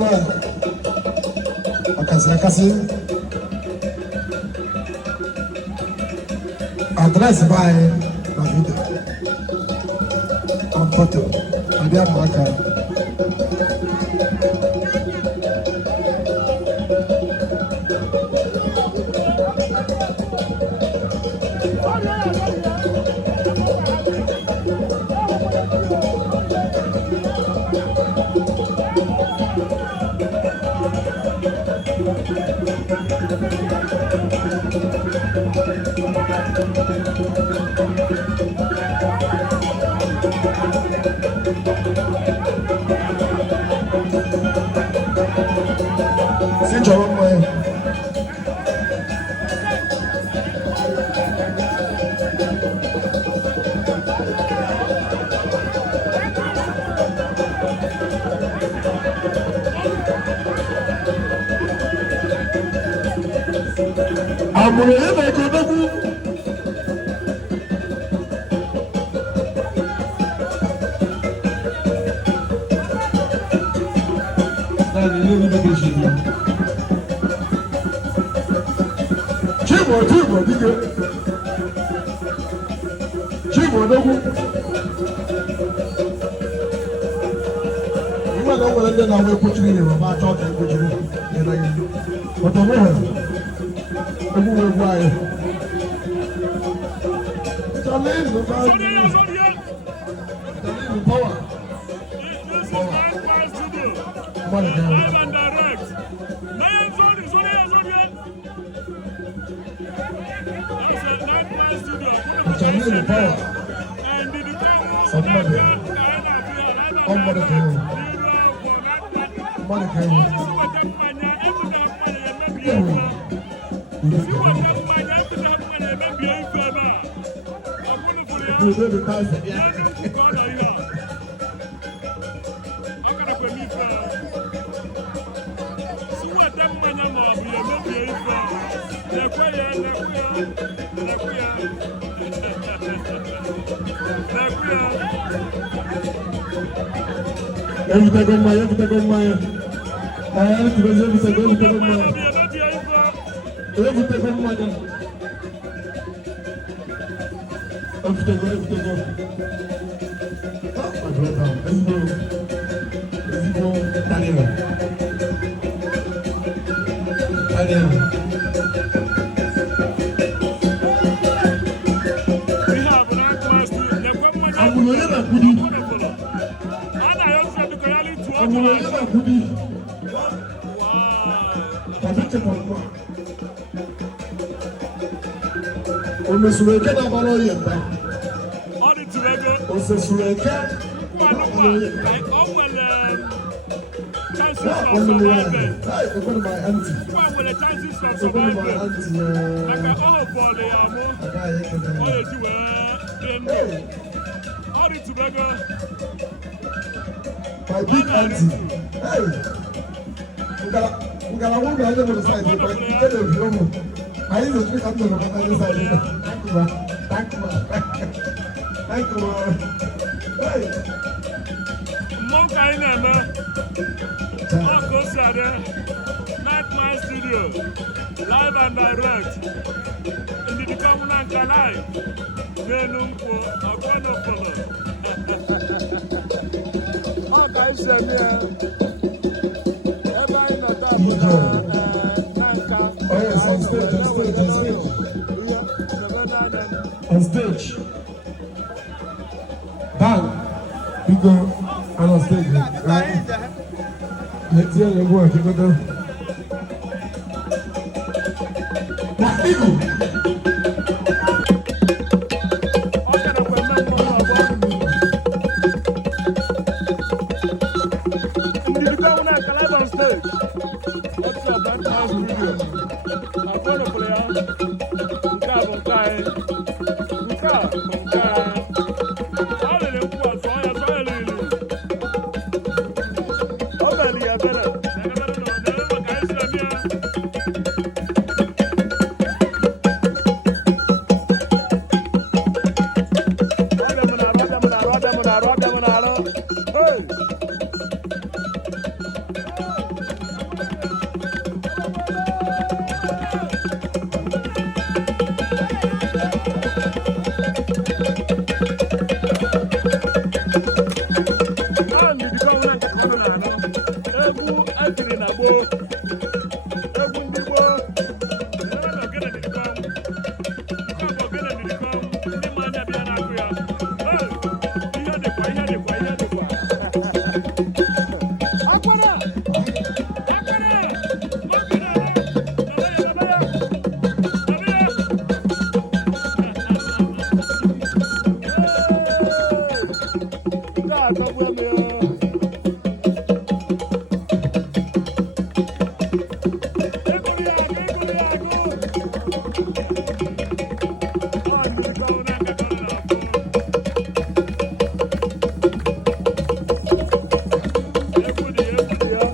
Emmanuel akasi address by David and photo Adi Amaka. My big auntie. Hey. Ngala wumbi aje mo side but you tell you no. I used to drink up to the side. Thank you. Hey. Monka ina na. Marco Sade. Nightman Studio. Live and direct. In the Kamunanka live. Nenumpo Agonopolo. Yes, on stage. Bang. We go on stage. Right? Let's hear the work. You go there. Igbo. Egwu ndị Igbo. Nara na ogene dị dịkọm. Nke a bụ ogene dị dịkọm. Ndị ma anya bịa na-akụ ya. Hey! Ihe dịkwa, ihe dịkwa, ihe dịkwa. Akwara! Akwara! Mọgide! Debe ya, debe ya. Debe ya. Hey! Atọgbu eme ya. Egwu dị ya.